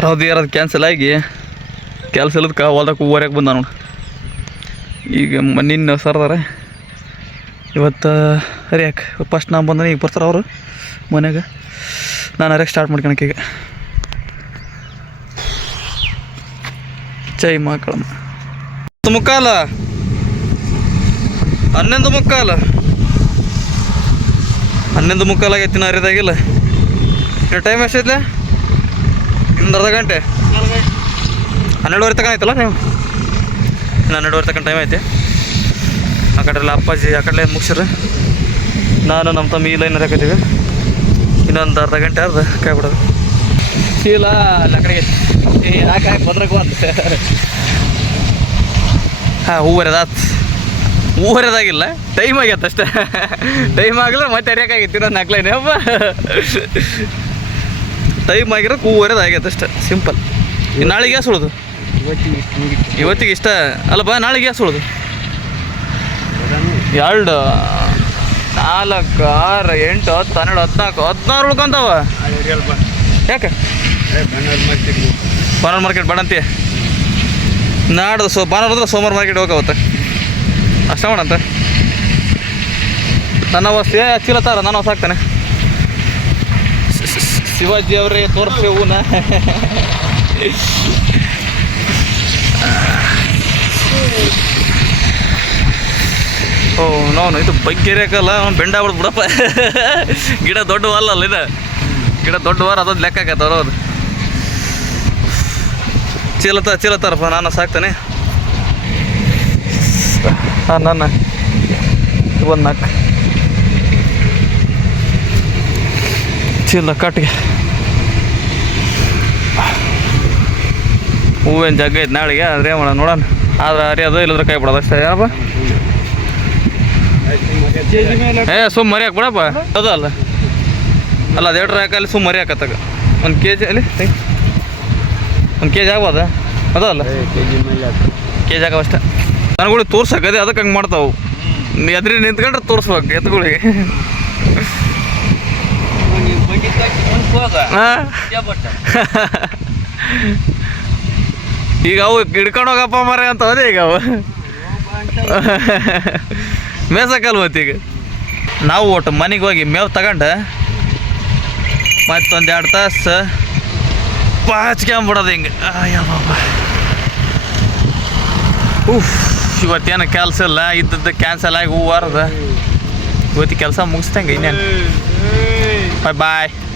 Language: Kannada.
ರೌದಿ ಯಾರದು ಕ್ಯಾನ್ಸಲ್ ಆಗಿ ಕೆಲಸ ಇಲ್ಲದಕ್ಕೆ ಹೊಲ್ದಾಗ ಹೂವರೆಗೆ ಬಂದ ನೋಡಿ. ಈಗ ಮಣ್ಣಿನ ಸರ್ದಾರೆ. ಇವತ್ತು ಹರಿಯಾಕೆ ಫಸ್ಟ್ ನಾ ಬಂದ ಈಗ ಬರ್ತಾರೆ ಅವರು ಮನೆಗೆ ನಾನು ಹರಿಯಕ್ಕೆ ಸ್ಟಾರ್ಟ್ ಮಾಡ್ಕೊಳಕ್ಕೆ ಈಗ ಜೈ ಮಕ್ಕಳಮ್ಮ ಮುಕ್ಕಾಲ? ಹನ್ನೊಂದು ಮುಕ್ಕಾಲ? ಹನ್ನೊಂದು ಮುಕ್ಕಾಲಾಗೈತಿ ನಾ ಅರಿದಾಗಿಲ್ಲ. ಟೈಮ್ ಎಷ್ಟೈತೆ ಇನ್ನೊಂದು ಅರ್ಧ ಗಂಟೆ. ಹನ್ನೆರಡುವರೆ ತನಕ ಆಯ್ತಲ್ಲ ನೀವು? ಇನ್ನು ಹನ್ನೆರಡುವರೆ ತನಕ ಟೈಮ್ ಐತೆ. ಆ ಕಡೆ ಎಲ್ಲ ಅಪ್ಪಾಜಿ ಆ ಕಡೆ ಮುಗಿಸ್ರಿ ನಾನು, ನಮ್ಮ ತಮ್ಮ ಈ ಲೈನ್ ಹಾಕಿದ್ದೀವಿ ಇನ್ನೊಂದು ಅರ್ಧ ಗಂಟೆ ಅರ್ಧ ಕಾಯ್ಬಿಡೋದು ಇಲ್ಲ ಅಲ್ಲ ಕಡೆಗೆ ಯಾಕೆ ಹಾ ಬಂತ ಹಾಂ ಹೂವರೆದಾತ್ ಹೂವರೆದಾಗಿಲ್ಲ ಟೈಮ್ ಆಗೈತೆ ಅಷ್ಟೇ. ಟೈಮ್ ಆಗಲ್ಲ ಮತ್ತೆ ಅರಿಯಕ್ಕಾಗಿತ್ತು ಇನ್ನೊಂದು ನಾಲ್ಕು ಲೈನ್ ಹಬ್ಬ ಟೈಮ್ ಆಗಿರೋ ಹೂವರೆದು ಆಗೈತೆ ಅಷ್ಟೇ. ಸಿಂಪಲ್ ನಾಳೆಗೆ ಗ್ಯಾಸ್ ಉಳಿದು? ಇವತ್ತಿಗೆ ಇಷ್ಟು ಅಲ್ಲ ಬಾ ನಾಳೆ ಗ್ಯಾಸ್ ಉಳಿದು. ಎರಡು ನಾಲ್ಕು ಆರು ಎಂಟು ಹತ್ತು ಹನ್ನೆರಡು ಹದಿನಾಲ್ಕು ಹದಿನಾರು ಉಳ್ಕೊಂತಾವ ಯಾಕೆ? ಬಾನರ್ ಮಾರ್ಕೆಟ್ ಬೇಡಂತೀಯ ನಾಡ್ದು ಸೊ ಬಾನರ್ ಹೋದ್ರೆ ಸೋಮವಾರ ಮಾರ್ಕೆಟ್ ಹೋಗವತ್ತೆ ಅಷ್ಟೇ ಮಾಡಂತ. ನನ್ನ ವಸ್ತು ಏ ಹಚ್ಚಿಲತ್ತಾರ ನಾನು ಹೊಸ ಹಾಕ್ತಾನೆ. ಶಿವಾಜಿ ಅವರೇ ತೋರಿಸಿ ಹೂನ. ಓ ನೋನು ಇದು ಬಗ್ಗೆರೇಕಲ್ಲ, ಅವ್ನು ಬೆಂಡ ಬಿಡ್ ಬಿಡಪ್ಪ. ಗಿಡ ದೊಡ್ಡ ಅಲ್ಲ ಇದು ಗಿಡ ದೊಡ್ಡ ವಾರ ಅದೊಂದು ಲೆಕ್ಕ ಆಕತ್ತವ್ರು ಅದು ಚೀಲತ ಚೀಲತ್ತಾರಪ್ಪ ನಾನು ಸಾಕ್ತಾನೆ. ಹಾಂ ನನ್ನ ಒಂದು ನಾಲ್ಕು ಚೀಲ ಕಟ್ಟಿಗೆ. ಹೂವೇನು ಜಗ್ಗ ಐತೆ ನಾಳೆಗೆ, ಆದ್ರೆ ಮಾಡೋಣ ನೋಡೋಣ. ಆದ್ರೆ ಅರಿಯೋದು ಇಲ್ಲದ್ರೆ ಕೈ ಬಿಡೋದು ಅಷ್ಟೇ, ಏನಪ್ಪ? ಏ ಸುಮ್ಮ ಮರಿಯಾಕ ಬಿಡಪ್ಪ. ಅದಲ್ಲ ಅಲ್ಲ. ಅದು ಎರಡು ಹಾಕಲ್ಲಿ ಸುಮ್ಮ ಮರಿ ಹಾಕತ್ತಾಗ ಒಂದು ಕೆ ಜಿ ಅಲ್ಲಿ ಒಂದು ಕೆ ಜಿ ಆಗ್ಬೋದ ಅದಲ್ಲ ಕೆ ಜಿ ಆಗವಷ್ಟೆ ನನಗಳು ತೋರ್ಸಕ್ಕದೆ ಅದಕ್ಕೆ ಹಂಗೆ ಮಾಡ್ತಾವೆ. ಎದ್ರಿ ನಿಂತ್ಕೊಂಡ್ರೆ ತೋರಿಸ್ಬೇಕು ಎತ್ತುಗಳಿಗೆ ಈಗ ಅವು ಹಿಡ್ಕೊಂಡು ಹೋಗಪ್ಪ ಮರ ಅಂತ ಅದೇ ಈಗ ಅವು. ಮತ್ತೀಗ ನಾವು ಒಟ್ಟು ಮನೆಗೆ ಹೋಗಿ ಮೇವು ತಗೊಂಡು ಮತ್ತೊಂದು ಎರಡು ತಾಸು ಪಾಚ್ಕೊಂಬಿಡೋದು ಹಿಂಗೆ. ಅಯ್ಯಬ್ಬ ಉಫ್, ಇವತ್ತೇನು ಕೆಲಸ ಇಲ್ಲ, ಇದ್ದದ್ದು ಕ್ಯಾನ್ಸಲ್ ಆಗಿ ಹೂವಾರದ ಇವತ್ತು ಕೆಲಸ ಮುಗಿಸ್ತಂಗೆ ಇನ್ನೇನು. Bye bye.